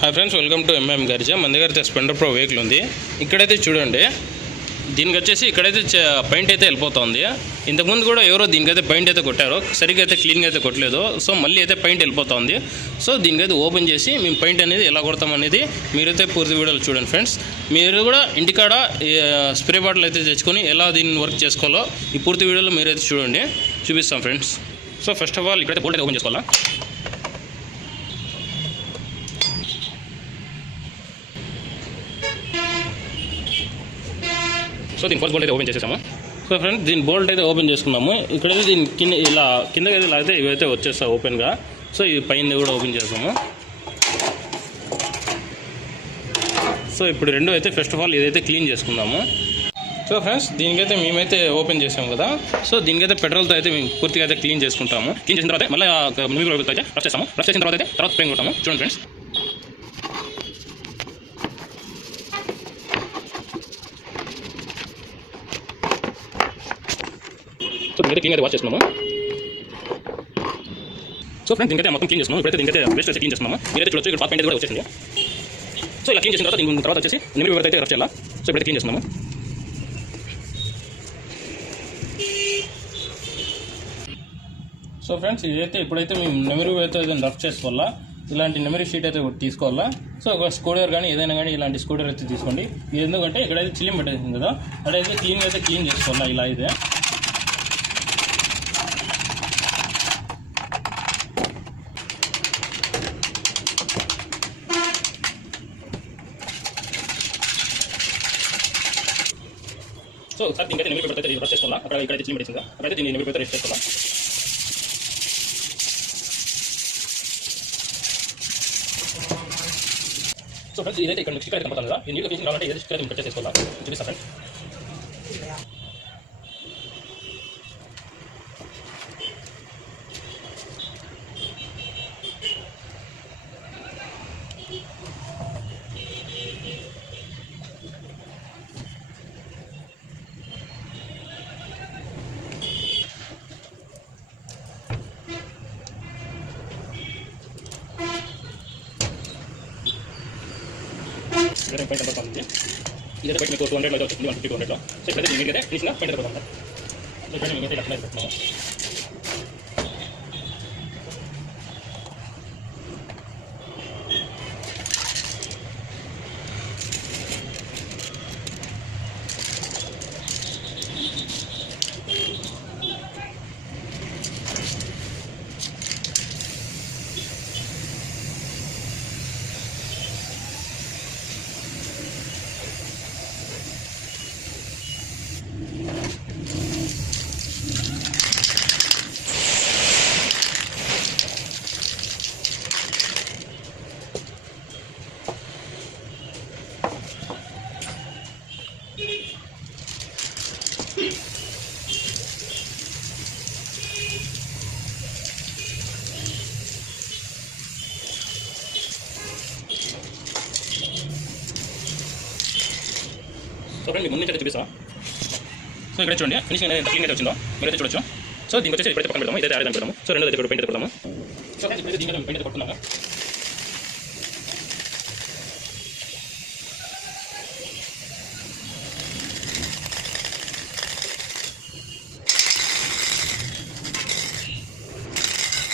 Hi friends, welcome to MM గర్జా. మన దగ్గర అయితే స్ప్లెండర్ ప్రో వెహికల్ ఉంది. ఇక్కడైతే చూడండి, దీనికి వచ్చేసి ఇక్కడైతే పెయింట్ అయితే వెళ్ళిపోతుంది. ఇంతకుముందు కూడా ఎవరో దీనికైతే పెయింట్ అయితే కొట్టారు, సరిగ్గా అయితే క్లీన్గా అయితే కొట్టలేదు. సో మళ్ళీ అయితే పెయింట్ వెళ్ళిపోతుంది. సో దీనికైతే ఓపెన్ చేసి మేము పెయింట్ అనేది ఎలా కొడతాం అనేది మీరైతే పూర్తి వీడియోలు చూడండి ఫ్రెండ్స్. మీరు కూడా ఇంటికాడ స్ప్రే బాటిల్ అయితే తెచ్చుకొని ఎలా దీన్ని వర్క్ చేసుకోవాలో ఈ పూర్తి వీడియోలో మీరైతే చూడండి, చూపిస్తాం friends. So first of all ఇక్కడైతే బోల్ట్ అయితే ఓపెన్ చేసుకోవాలా. సో దీని ఫస్ట్ బోల్ట్ అయితే ఓపెన్ చేసేసాము. సో ఫ్రెండ్స్, దీని బోల్ట్ అయితే ఓపెన్ చేసుకున్నాము. ఇక్కడైతే దీని కింద ఇలా కిందకి అయితే లాగితే ఇవైతే వచ్చేస్తాయి ఓపెన్గా. సో ఇది పైన కూడా ఓపెన్ చేస్తాము. సో ఇప్పుడు రెండు అయితే ఫస్ట్ ఆఫ్ ఆల్ ఇదైతే క్లీన్ చేసుకుందాము. సో ఫ్రెండ్స్, దీనికైతే మేమైతే ఓపెన్ చేసాము కదా. సో దీనికైతే పెట్రోల్తో అయితే మేము పూర్తిగా అయితే క్లీన్ చేసుకుంటాము. క్లీన్ చేసిన తర్వాత మళ్ళీ అయితే రష్ చేస్తాము. రష్ చేసిన తర్వాత స్ప్రేయింగ్ కొడతాము. చూడండి ఫ్రెండ్స్. సో దీనికైతే క్లీన్ అయితే వాష్ చేస్తున్నాము. సో ఫ్రెండ్స్, దీనికైతే మొత్తం క్లీన్ చేస్తున్నాము. ఇప్పుడైతే దీనికైతే వేస్ట్ అయితే క్లీన్ చేస్తున్నాము. మీరైతే చూడొచ్చు, ఇక్కడ పెయింట్ కూడా వచ్చేసింది. సో ఇలా క్లీన్ చేసిన తర్వాత దీని తర్వాత వచ్చేసి నెమలి పేపర్ అయితే రఫ్ చేయాలి. సో ఇప్పుడైతే క్లీన్ చేస్తున్నాము. సో ఫ్రెండ్స్, ఇదైతే ఇప్పుడైతే మేము నెమరి అయితే రఫ్ చేసుకోవాలా. ఇలాంటి నెమరి షీట్ అయితే తీసుకోవాలా. సో ఒక స్కూడర్ కానీ ఏదైనా కానీ ఇలాంటి స్కూడర్ అయితే తీసుకోండి. ఇది ఎందుకంటే ఇక్కడైతే చిల్లిం పెట్టేసింది కదా, అక్కడైతే క్లీన్గా అయితే క్లీన్ చేసుకోవాలా. ఇలా అయితే సో ఒకసారి దీనికైతే నెమలి పేపర్ అయితే రఫ్ చేసుకోవాలా. అక్కడ ఇక్కడైతే చిల్లిం పెట్టేసింది, అక్కడైతే దీన్ని నెమలి పేపర్ రఫ్ చేసుకోవాలా. సో ఫ్రెండ్స్, ఇదైతే ఇక్కడ స్టిక్కర్ అయితే కనపడుతుంది కదా, ఈ నీళ్ళు తీసి కావాలంటే ఏదైతే స్టిక్కర్ అయితే కట్ చేసుకోవాలా. చూపిస్తా ఫ్రెండ్స్. ఇదే పాయింట్ నెంబర్ ఉంది. ఇదే బయట మీకు 200 అయితే వచ్చింది, 150 200లో. సో ఇప్పుడైతే మీకైతే తీసిన పాయింట్ నెంబర్ ఉంది. సో ఇక్కడ మీకైతే ఇలా పెట్టుకున్నాము. సో ఫ్రెండ్, మీకు ముందు అయితే చూపిస్తా. సో ఇక్కడ చూడండి, ఫినిషింగ్ అనేది క్లీన్ అయితే వచ్చిందో మీరైతే చూడొచ్చు. సో దీనికి వచ్చేసి ఇప్పుడైతే పక్కన పెడతాము, ఇదైతే ఆరేదాన్ని పెడతాము. సో రెండోది అయితే పెయింట్ అయితే కొడతాము. సో ఫ్రెండ్స్, ఇప్పుడైతే దీనికి పెయింట్ అయితే కొట్టున్నాము.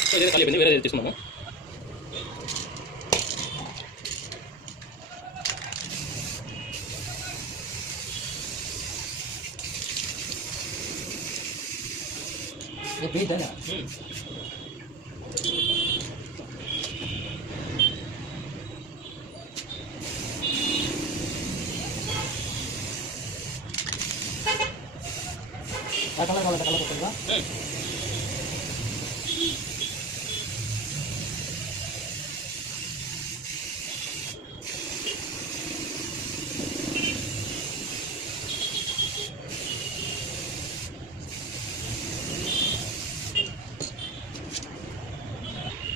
సో ఇదైతే ఖాళీ అయిపోయింది, వేరే తీసుకున్నాము.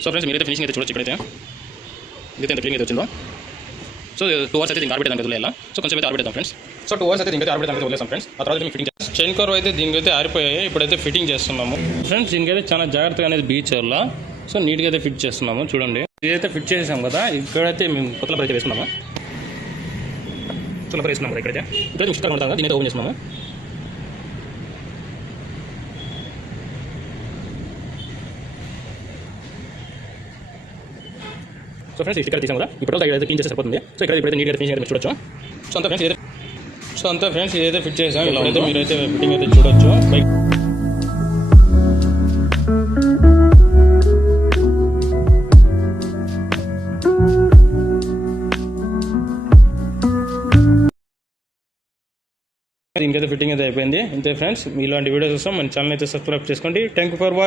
సో ఫ్రెండ్స్, మీరైతే ఫినిషింగ్ అయితే చూడొచ్చు. ఇక్కడైతే ఇదైతే ఎంత క్లీన్ అయితే వచ్చిందో. సో 2 hours అయితే దీనికి ఆరబెట్టడానికి వదిలేయాలి. సో కొంచెం అయితే ఆరబెడతాం ఫ్రెండ్స్. సో 2 hours అయితే దీనికి ఆరబెట్టడానికి వదిలేస్తాం ఫ్రెండ్స్. ఆ తర్వాత మేము ఫిట్టింగ్ చేస్తాం. చైన్ కవర్ అయితే దీనికైతే ఆరిపోయాయి, ఇప్పుడైతే ఫిట్టింగ్ చేస్తున్నాము ఫ్రెండ్స్. దీనికైతే చాలా జాగ్రత్తగా అనేది బీచ్ వల్ల సో నీట్గా అయితే ఫిట్ చేస్తున్నాము. చూడండి. ఇదైతే ఫిట్ చేసాం కదా, ఇక్కడైతే మేము కొత్త రబ్బర్ అయితే వేసుకున్నాము. కొత్త రబ్బర్ వేసుకున్నాం కదా ఇక్కడైతే ఉచితంగా ఉంటాం కదా, దీని అయితే ఓపెన్ చేస్తున్నాము. సో ఫ్రెండ్స్ ఇక్కడ తీసాం కదా, ఇప్పుడు అయితే క్లీన్ చేస్తే సరిపోతుంది. సో ఇక్కడ ఇప్పుడైతే నీట్గా ఫినిషింగ్ అయితే మీరు చూడొచ్చు. సో అంతా ఫ్రెండ్స్ ఇదైతే ఫిట్ చేసాం. ఇప్పుడైతే మీరైతే ఫిట్టింగ్ అయితే చూడొచ్చు. బైక్ దీనికైతే ఫిట్టింగ్ అయితే అయిపోయింది. ఇంతే ఫ్రెండ్స్, ఇలాంటి వీడియోస్ కోసం మన ఛానల్ అయితే సబ్స్క్రైబ్ చేసుకోండి. Thank you for watching.